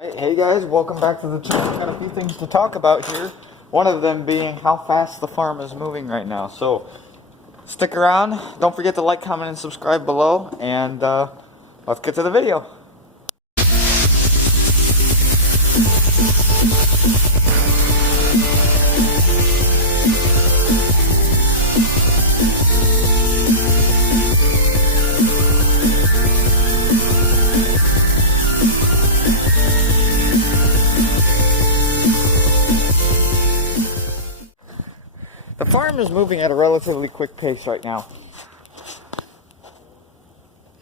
Hey guys, welcome back to the channel. Got a few things to talk about here. One of them being how fast the farm is moving right now. So stick around. Don't forget to like, comment, and subscribe below. And let's get to the video. The farm is moving at a relatively quick pace right now.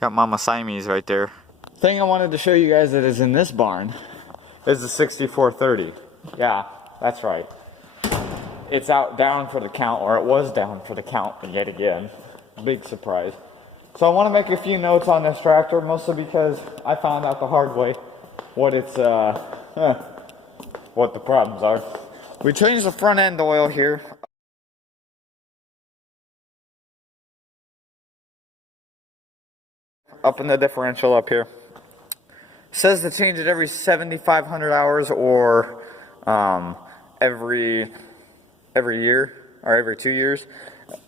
Got Mama Siamese right there. Thing I wanted to show you guys that is in this barn is the 6430. Yeah, that's right. It's down for the count, or it was down for the count yet again. Big surprise. So I want to make a few notes on this tractor, mostly because I found out the hard way what the problems are. We changed the front end oil here. Up in the differential up here. Says to change it every 7,500 hours or every year or every 2 years.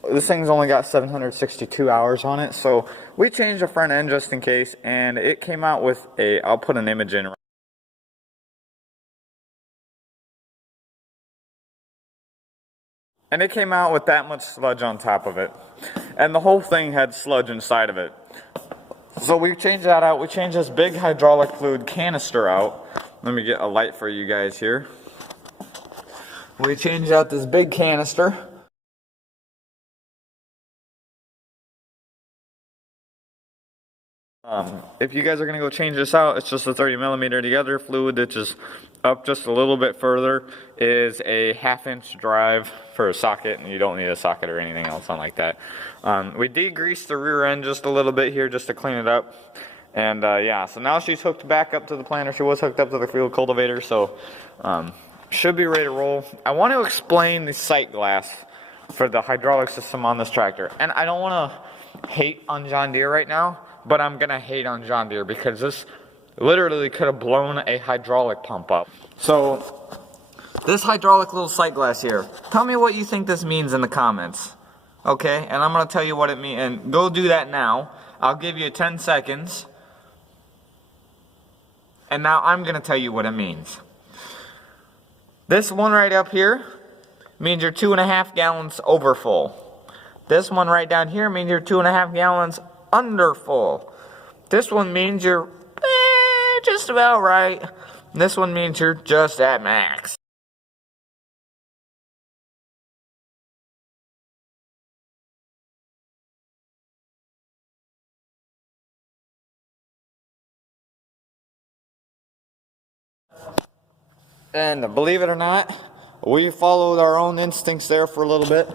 This thing's only got 762 hours on it, so we changed the front end just in case, and it came out with I'll put an image in. And it came out with that much sludge on top of it. And the whole thing had sludge inside of it. So we changed that out. We changed this big hydraulic fluid canister out. Let me get a light for you guys here. We changed out this big canister. If you guys are going to go change this out, it's just a 30 millimeter. The other fluid that's just up just a little bit further is a 1/2 inch drive for a socket, and you don't need a socket or anything else on like that. We degreased the rear end just a little bit here just to clean it up. And yeah, so now she's hooked back up to the planter. She was hooked up to the field cultivator, so should be ready to roll. I want to explain the sight glass for the hydraulic system on this tractor. And I don't want to hate on John Deere right now, but I'm going to hate on John Deere because this literally could have blown a hydraulic pump up. So this hydraulic little sight glass here, tell me what you think this means in the comments. Okay, and I'm going to tell you what it means, and go do that now. I'll give you 10 seconds. And now I'm going to tell you what it means. This one right up here means you're 2.5 gallons over full. This one right down here means you're 2.5 gallons under full. This one means you're just about right. This one means you're just at max. And believe it or not, we followed our own instincts there for a little bit,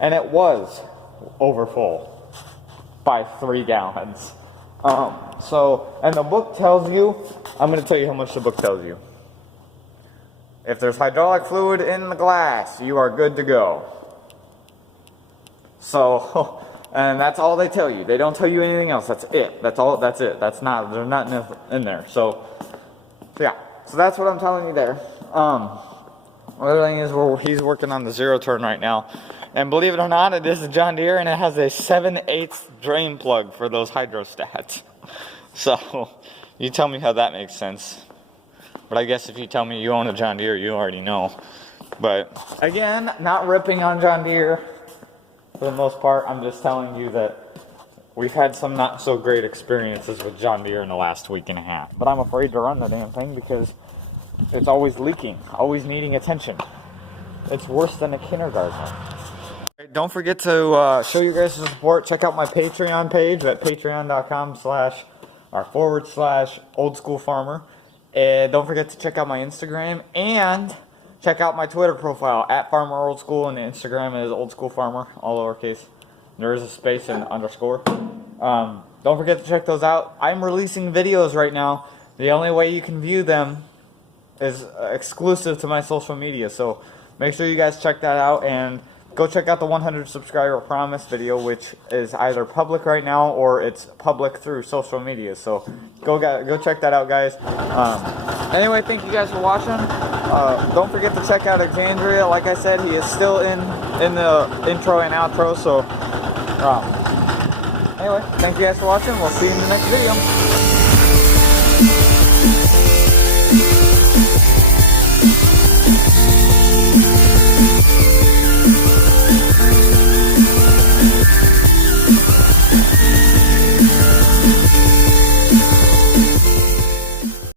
and it was over full by 3 gallons. And the book tells you, I'm going to tell you how much the book tells you. If there's hydraulic fluid in the glass, you are good to go. So, and that's all they tell you. They don't tell you anything else. That's it. That's all. That's it. There's not in there. So yeah. So that's what I'm telling you there. Other thing is he's working on the 0 turn right now. And believe it or not, it is a John Deere, and it has a 7/8 drain plug for those hydrostats. So, you tell me how that makes sense. But I guess if you tell me you own a John Deere, you already know. But, again, not ripping on John Deere for the most part. I'm just telling you that we've had some not so great experiences with John Deere in the last week and a half. But I'm afraid to run the damn thing because it's always leaking, always needing attention. It's worse than a kindergartner. Don't forget to show your guys' support. Check out my Patreon page at patreon.com//oldschoolfarmer. And don't forget to check out my Instagram and check out my Twitter profile at FarmerOldSchool, and the Instagram is OldSchoolFarmer, all lowercase. There is a space and underscore. Don't forget to check those out. I'm releasing videos right now. The only way you can view them is exclusive to my social media, so make sure you guys check that out and go check out the 100 subscriber promise video, which is either public right now or it's public through social media. So go check that out, guys. Anyway, thank you guys for watching. Don't forget to check out Exandria. Like I said, he is still in the intro and outro. So anyway, thank you guys for watching. We'll see you in the next video.